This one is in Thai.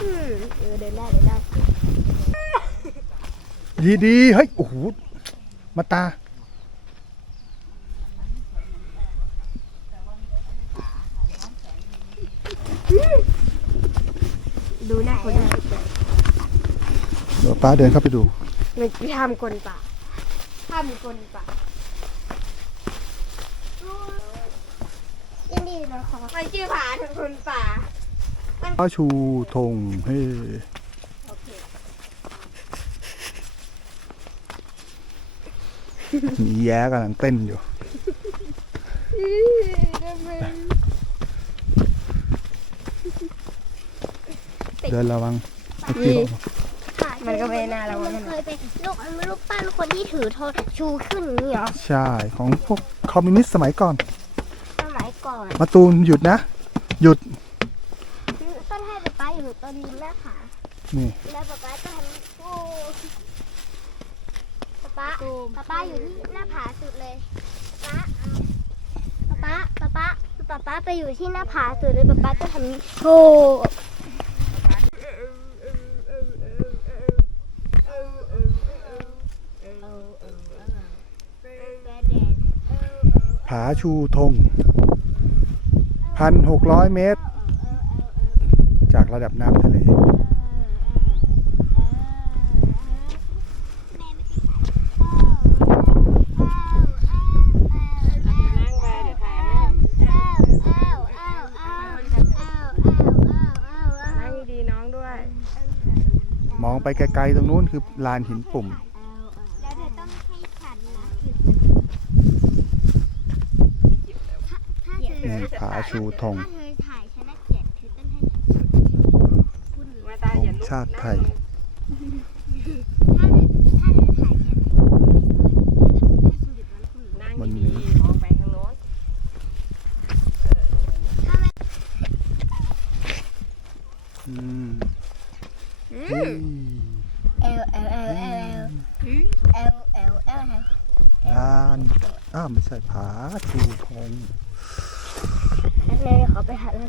อืมเออเดินได้เดินได้ดีดีๆเฮ้ย โอ้โห มาตา ดูหน้าคนเดี๋ยวป้าเดินเข้าไปดู มันทำคนป่าทำคนป่ายินดีนะคะมันชื่อผาทำคนป่า ป้าชูธงเฮ้มีแย้กำลังเต้นอยู่เดินระวังไม่กินออกมามันก็ไม่น่าระวังมันเคยเป็นลูกลูกปั้นคนที่ถือโทรชูขึ้นอย่างนี้เหรอ ใช่ ของพวกคอมมิวนิสต์สมัยก่อน สมัยก่อน มาตูนหยุดนะ หยุดต้นให้ป๊าป๊าอยู่ต้นริมหน้าผานี่ แล้วป๊าป๊าก็ทำโอ้ป๊าป๊าป๊าป๊าอยู่ที่หน้าผาสุดเลยป๊าป๊าป๊าป๊าป๊าไปอยู่ที่หน้าผาสุดเลยป๊าป๊าก็ทำโอ้ผาชูธงพันหกร้อยเมตร จากระดับน้ำทะเลนั่งไปเดี๋ยวถ่ายนั่งดีๆน้องด้วยมองไปไกลๆตรงนู้นคือลานหินปุ่ม แล้วเธอต้องให้ฉันนะถ้าเธอนี่ผาชูธง ชาติไทย วันนี้อืมเอลเอลเอลเอลลานอ้ไม่ใช่ผาชูทองเลยขอไปหาแล้ว